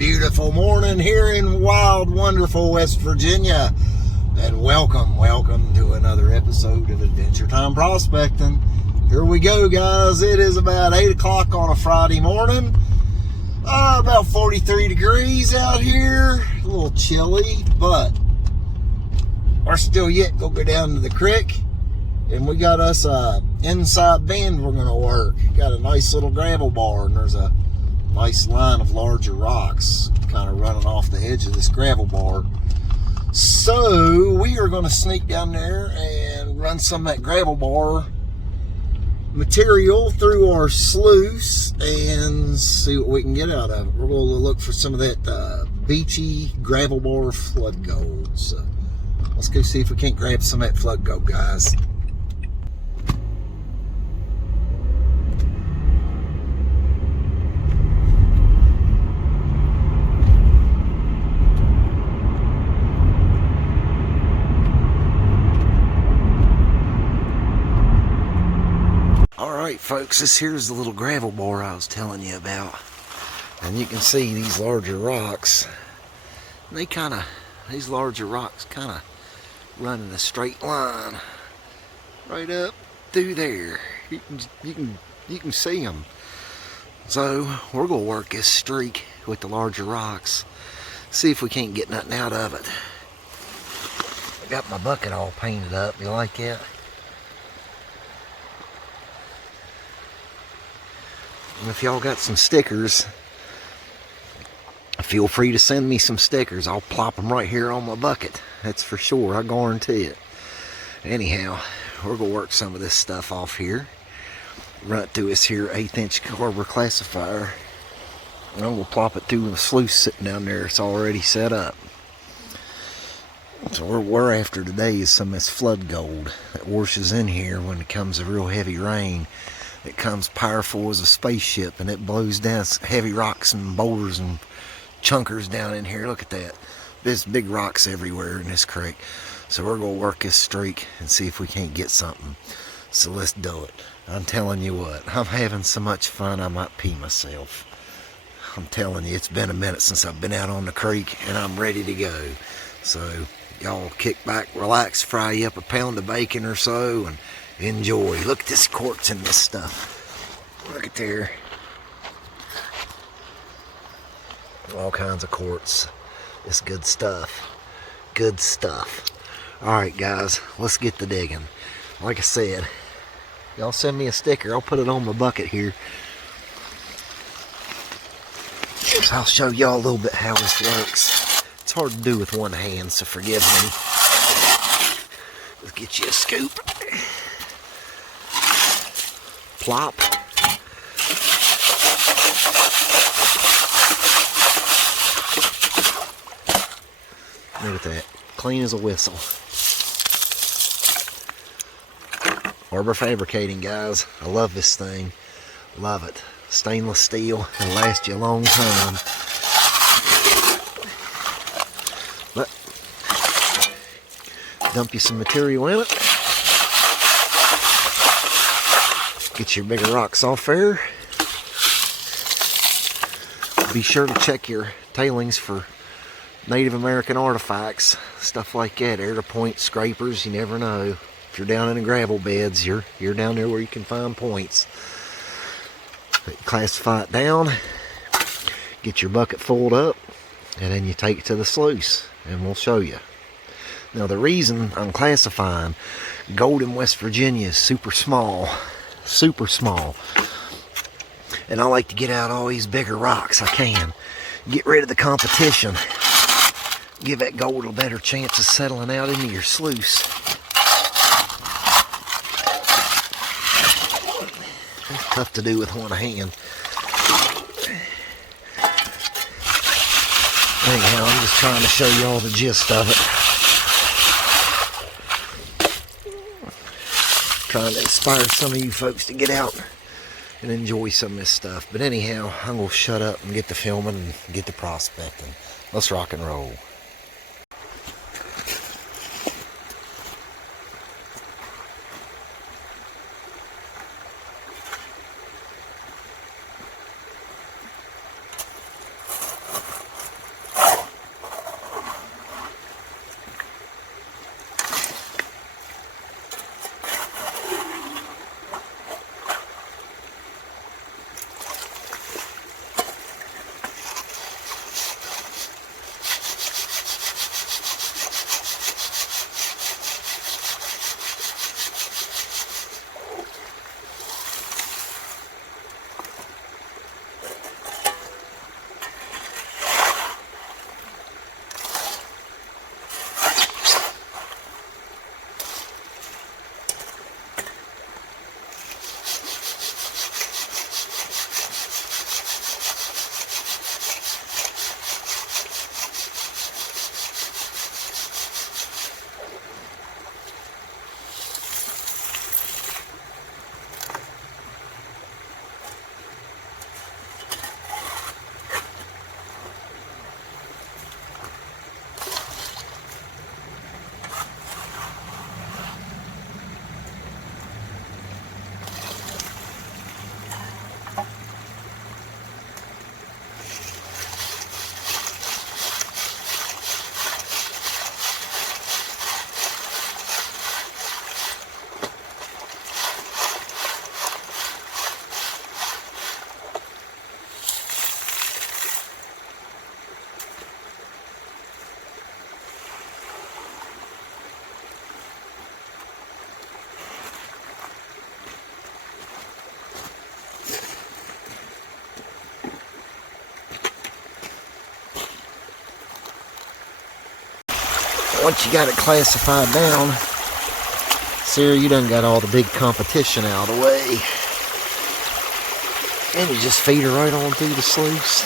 beautiful morning here in wild, wonderful West Virginia. And welcome to another episode of Adventure Time Prospecting. Here we go, guys. It is about 8 o'clock on a Friday morning. About 43 degrees out here. A little chilly, but we're still yet going to go down to the creek. And we got us a inside bend we're going to work. Got a nice little gravel bar, and there's a nice line of larger rocks kind of running off the edge of this gravel bar. So we are going to sneak down there and run some of that gravel bar material through our sluice and see what we can get out of it. We're going to look for some of that beachy gravel bar flood gold. So let's go see if we can't grab some of that flood gold, guys. Alright folks, this here's the little gravel bar I was telling you about. And you can see these larger rocks. These larger rocks kind of run in a straight line right up through there. You can see them. So we're going to work this streak with the larger rocks. See if we can't get nothing out of it. I got my bucket all painted up. You like that? And if y'all got some stickers, feel free to send me some stickers. I'll plop them right here on my bucket. That's for sure. I guarantee it. Anyhow, we're going to work some of this stuff off here. Run it through this here 1/8 inch carver classifier. And I'm going to plop it through the sluice sitting down there. It's already set up. So what we're after today is some of this flood gold that washes in here when it comes a real heavy rain. It comes powerful as a spaceship, and it blows down heavy rocks and boulders and chunkers down in here. Look at that. There's big rocks everywhere in this creek. So we're going to work this streak and see if we can't get something. So let's do it. I'm telling you what, I'm having so much fun I might pee myself. I'm telling you, it's been a minute since I've been out on the creek, and I'm ready to go. So y'all kick back, relax, fry you up a pound of bacon or so, and enjoy. Look at this quartz in this stuff. Look at there. All kinds of quartz. It's good stuff. Good stuff. Alright guys, let's get to digging. Like I said, y'all send me a sticker. I'll put it on my bucket here. So I'll show y'all a little bit how this works. It's hard to do with one hand, so forgive me. Let's get you a scoop. Plop. Look at that. Clean as a whistle. Arbor Fabricating, guys. I love this thing. Love it. Stainless steel. It'll last you a long time. But dump you some material in it. Get your bigger rocks off there. Be sure to check your tailings for Native American artifacts, stuff like that, air to point scrapers. You never know. If you're down in the gravel beds, you're down there where you can find points. Classify it down, get your bucket filled up, and then you take it to the sluice, and we'll show you. Now the reason I'm classifying gold in West Virginia is super small. Super small, and I like to get out all these bigger rocks I can. Get rid of the competition. Give that gold a better chance of settling out into your sluice. It's tough to do with one hand. Anyhow, I'm just trying to show you all the gist of it. Trying to inspire some of you folks to get out and enjoy some of this stuff. But anyhow, I'm going to shut up and get to filming and get to prospecting. Let's rock and roll. once you got it classified down, Sarah, you done got all the big competition out of the way. And you just feed her right on through the sluice.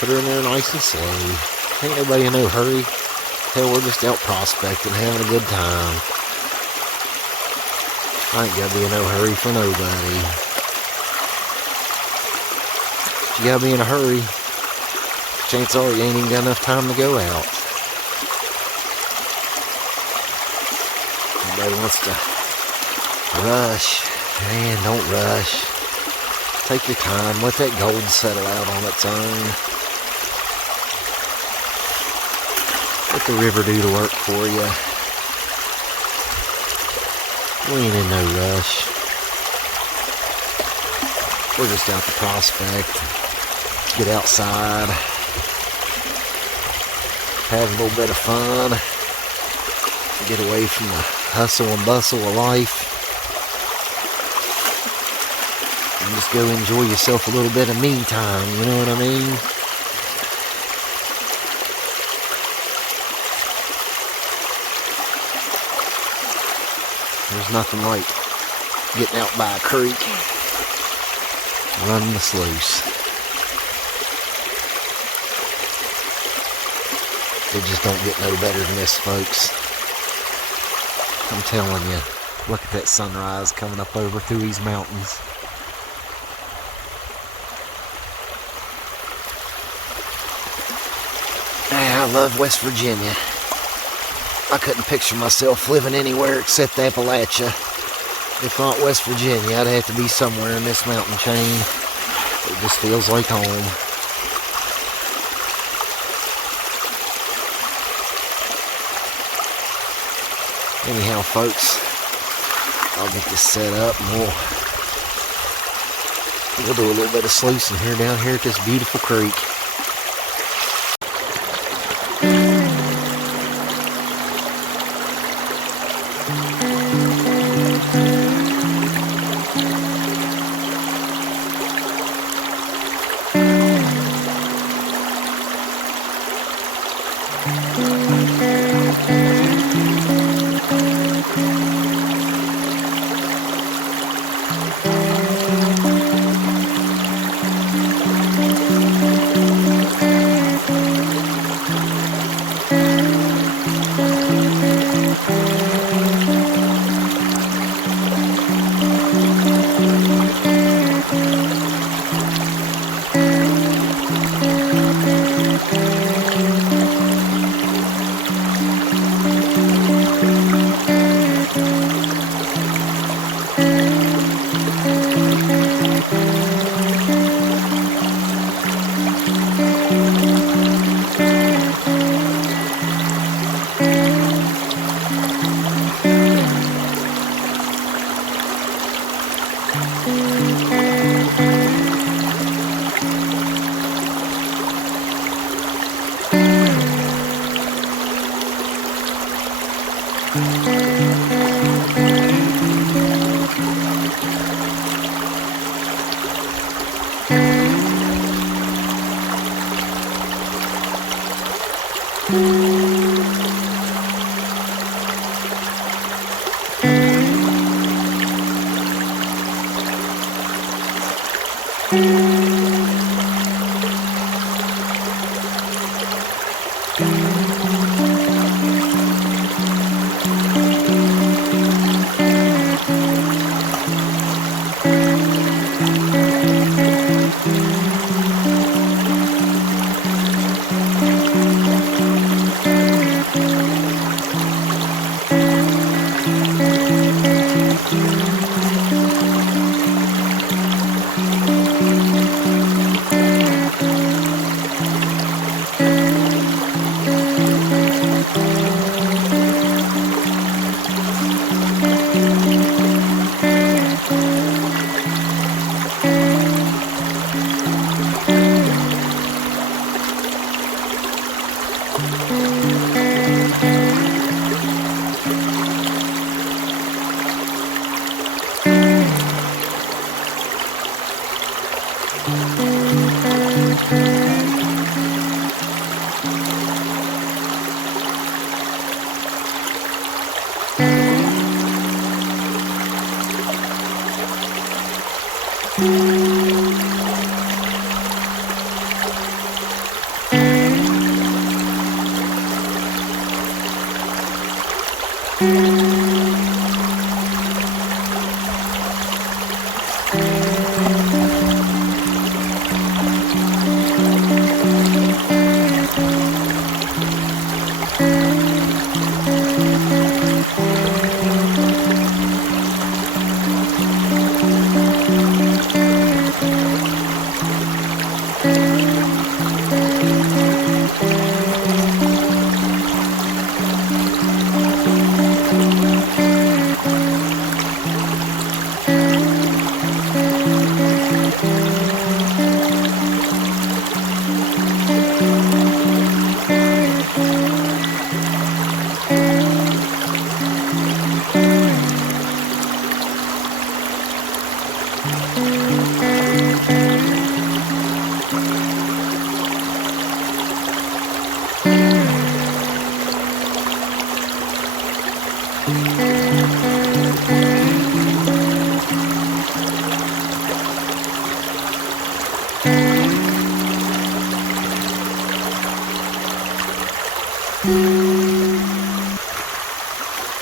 Put her in there nice and slow. Ain't nobody in no hurry. Hell, we're just out prospecting, having a good time. I ain't gotta be in no hurry for nobody. If you gotta be in a hurry, chances are you ain't even got enough time to go out. Everybody wants to rush. Man, don't rush. Take your time. Let that gold settle out on its own. Let the river do the work for you. We ain't in no rush. We're just out to prospect. Get outside. Have a little bit of fun. Get away from the hustle and bustle of life. And just go enjoy yourself a little bit of me time, you know what I mean? There's nothing like getting out by a creek, running the sluice. It just don't get no better than this, folks. I'm telling you, look at that sunrise coming up over through these mountains. I love West Virginia. I couldn't picture myself living anywhere except Appalachia. If not West Virginia, I'd have to be somewhere in this mountain chain. It just feels like home. Anyhow, folks, I'll get this set up and we'll do a little bit of sluicing here down here at this beautiful creek.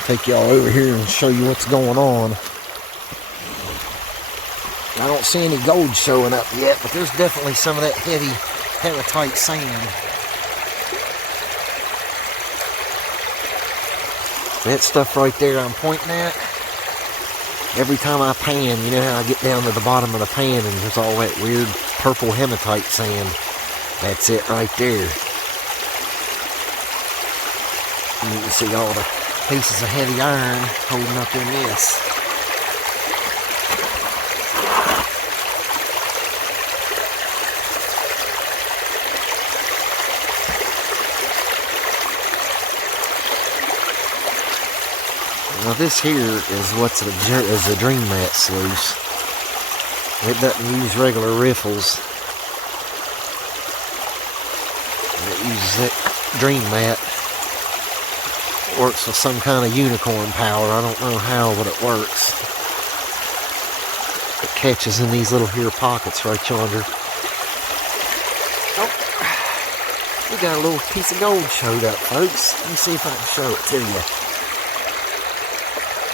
take y'all over here and show you what's going on. I don't see any gold showing up yet, but there's definitely some of that heavy hematite sand. That stuff right there I'm pointing at, every time I pan, you know how I get down to the bottom of the pan and there's all that weird purple hematite sand? That's it right there. And you can see all the pieces of heavy iron holding up in this. Now this here is what's a dream mat sluice. It doesn't use regular riffles. It uses that dream mat. Works with some kind of unicorn power. I don't know how, but it works. It catches in these little here pockets right yonder. Oh, we got a little piece of gold showed up, folks. Let me see if I can show it to you.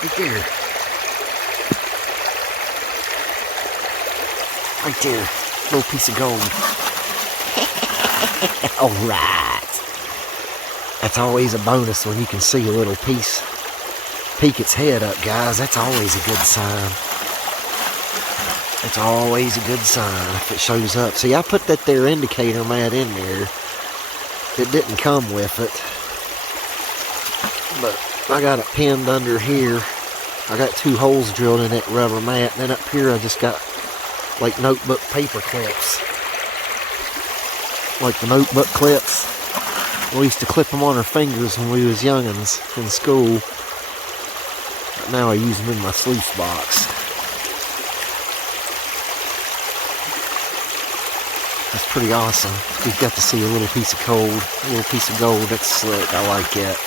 Right there. Right there. Little piece of gold. Alright. That's always a bonus when you can see a little piece peek its head up, guys. That's always a good sign. It's always a good sign if it shows up. See, I put that there indicator mat in there. It didn't come with it, but I got it pinned under here. I got 2 holes drilled in that rubber mat, and then up here I just got like notebook paper clips. Like the notebook clips. We used to clip them on our fingers when we was youngins in school. But now I use them in my sluice box. That's pretty awesome. We've got to see a little piece of gold. A little piece of gold. That's slick. I like that.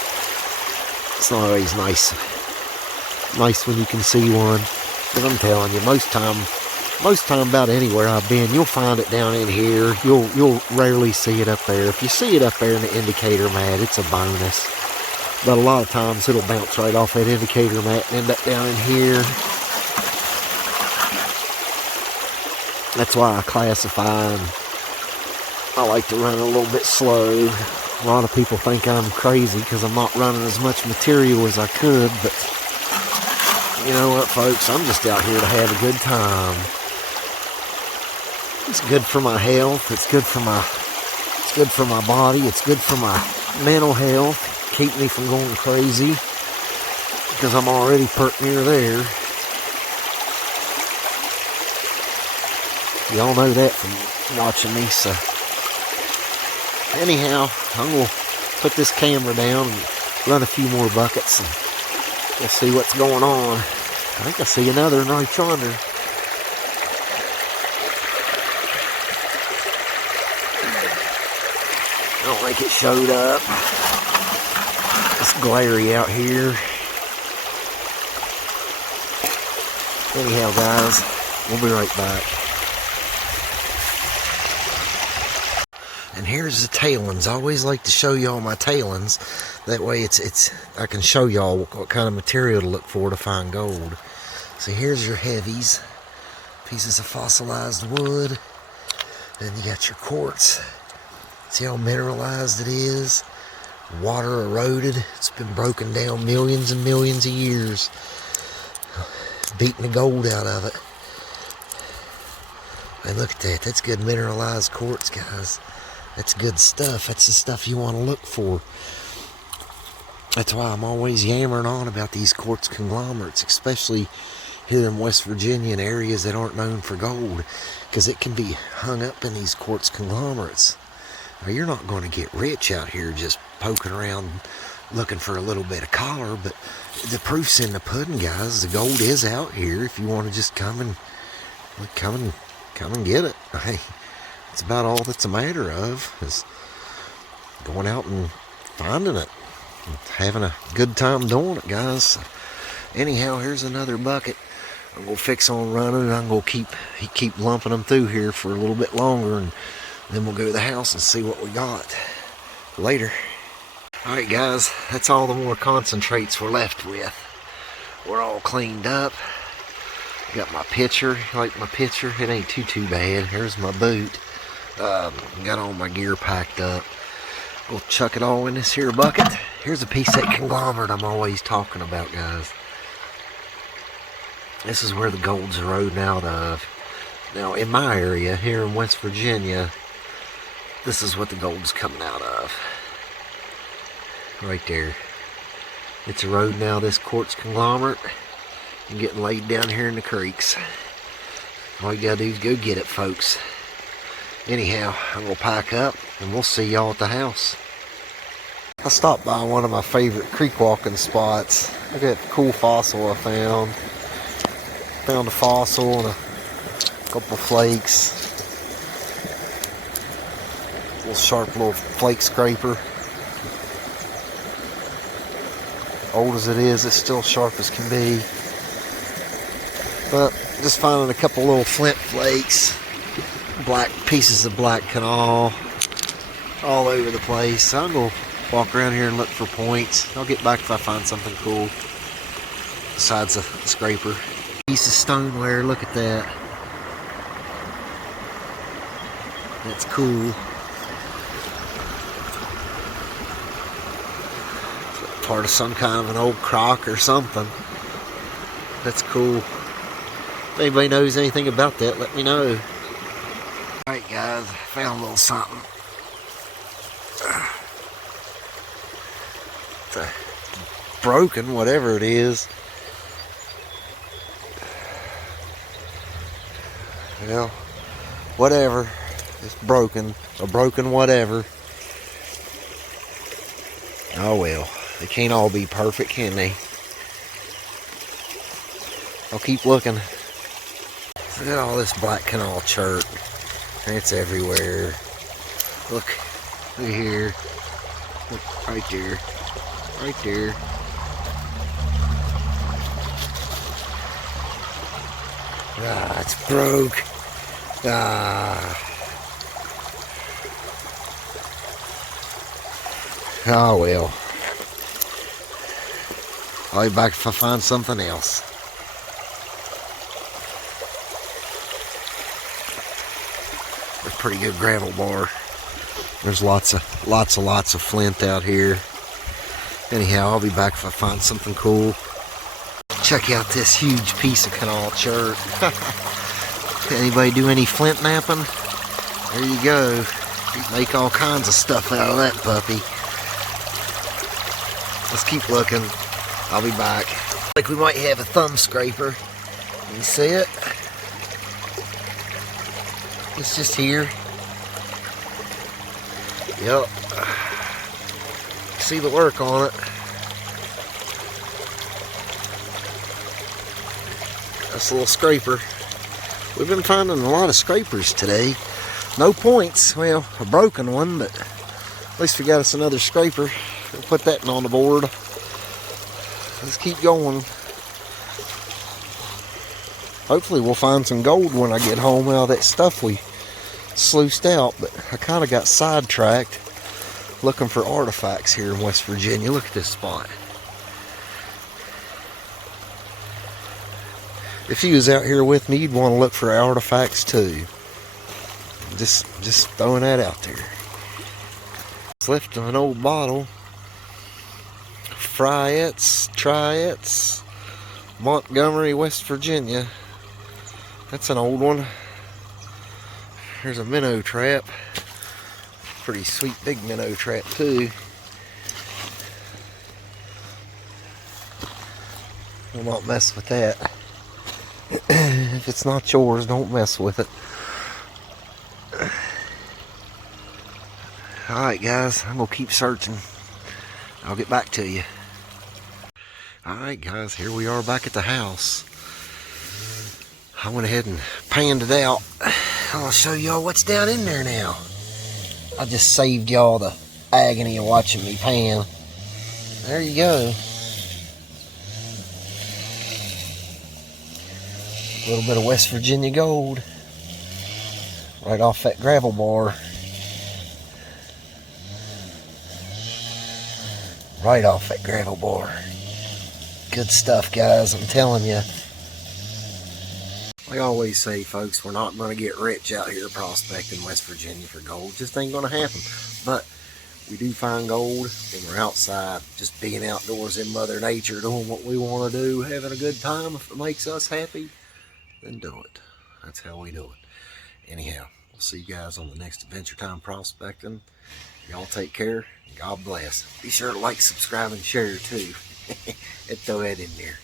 It's not always nice when you can see one. But I'm telling you, most time about anywhere I've been, you'll find it down in here. You'll rarely see it up there. If you see it up there in the indicator mat, it's a bonus. But a lot of times it'll bounce right off that indicator mat and end up down in here. That's why I classify, and I like to run a little bit slow. A lot of people think I'm crazy because I'm not running as much material as I could, but you know what, folks? I'm just out here to have a good time. It's good for my health. It's good for my body. It's good for my mental health. Keep me from going crazy because I'm already pert near there. Y'all know that from watching me. So anyhow, I'm gonna put this camera down and run a few more buckets and we'll see what's going on. I think I see another one right yonder. I don't think it showed up. It's glary out here. Anyhow, guys, we'll be right back. And here's the tailings. I always like to show y'all my tailings. That way I can show y'all what kind of material to look for to find gold. So here's your heavies. Pieces of fossilized wood. Then you got your quartz. See how mineralized it is? Water eroded. It's been broken down millions and millions of years. Beating the gold out of it. And look at that. That's good mineralized quartz, guys. That's good stuff. That's the stuff you want to look for. That's why I'm always yammering on about these quartz conglomerates, especially here in West Virginia in areas that aren't known for gold, because it can be hung up in these quartz conglomerates. Now, you're not going to get rich out here just poking around looking for a little bit of collar, but the proof's in the pudding, guys. The gold is out here if you want to just come and get it. Hey, it's about all that's a matter of is going out and finding it and having a good time doing it, guys. Anyhow, here's another bucket. I'm gonna fix on running, and I'm gonna keep lumping them through here for a little bit longer, and then we'll go to the house and see what we got later. Alright guys, that's all the more concentrates we're left with. We're all cleaned up. Got my pitcher, like my pitcher, it ain't too bad. Here's my boot. Got all my gear packed up. We'll chuck it all in this here bucket. Here's a piece of that conglomerate I'm always talking about, guys. This is where the gold's eroding out of. Now, in my area, here in West Virginia, this is what the gold's coming out of. Right there. It's eroding out of this quartz conglomerate and getting laid down here in the creeks. All you gotta do is go get it, folks. Anyhow, I'm gonna pack up and we'll see y'all at the house. I stopped by one of my favorite creek walking spots. Look at that cool fossil I found. Found a fossil and a couple flakes. Little sharp little flake scraper. Old as it is, it's still sharp as can be. But just finding a couple little flint flakes, black pieces of black canal all over the place. So I'm gonna walk around here and look for points. I'll get back if I find something cool besides a scraper. Piece of stoneware, look at that. That's cool. Part of some kind of an old crock or something. That's cool. If anybody knows anything about that, let me know. Alright guys, found a little something. It's a broken, whatever it is. Well, whatever. It's broken. A broken whatever. Oh well. They can't all be perfect, can they? I'll keep looking. Look at all this black canal chert. It's everywhere. Look here. Look right there. Right there. Ah, it's broke. Ah. Oh well. I'll be back if I find something else. It's a pretty good gravel bar. There's lots of flint out here. Anyhow, I'll be back if I find something cool. Check out this huge piece of canal chert. Anybody do any flint napping? There you go. You can make all kinds of stuff out of that puppy. Let's keep looking. I'll be back. Like we might have a thumb scraper. Can you see it? It's just here. Yep. See the work on it. That's a little scraper. We've been finding a lot of scrapers today. No points. Well, a broken one, but at least we got us another scraper. We'll put that on the board. Let's keep going. Hopefully we'll find some gold when I get home out of that stuff we sluiced out. But I kind of got sidetracked looking for artifacts here in West Virginia. Look at this spot. If you was out here with me, you'd want to look for artifacts too. Just throwing that out there. It's left of an old bottle. Triettes, Montgomery, West Virginia. That's an old one. There's a minnow trap. Pretty sweet big minnow trap too. I'll not mess with that. If it's not yours, don't mess with it. Alright guys, I'm going to keep searching. I'll get back to you. Alright guys, here we are back at the house. I went ahead and panned it out. I'll show y'all what's down in there now. I just saved y'all the agony of watching me pan. There you go. A little bit of West Virginia gold. Right off that gravel bar. right off that gravel bore. Good stuff, guys, I'm telling you. Like I always say, folks, we're not going to get rich out here prospecting West Virginia for gold. Just ain't going to happen. But we do find gold, and we're outside, just being outdoors in Mother Nature, doing what we want to do, having a good time. If it makes us happy, then do it. That's how we do it. Anyhow, we'll see you guys on the next Adventure Time Prospecting. Y'all take care, and God bless. Be sure to like, subscribe, and share, too. And throw that in there.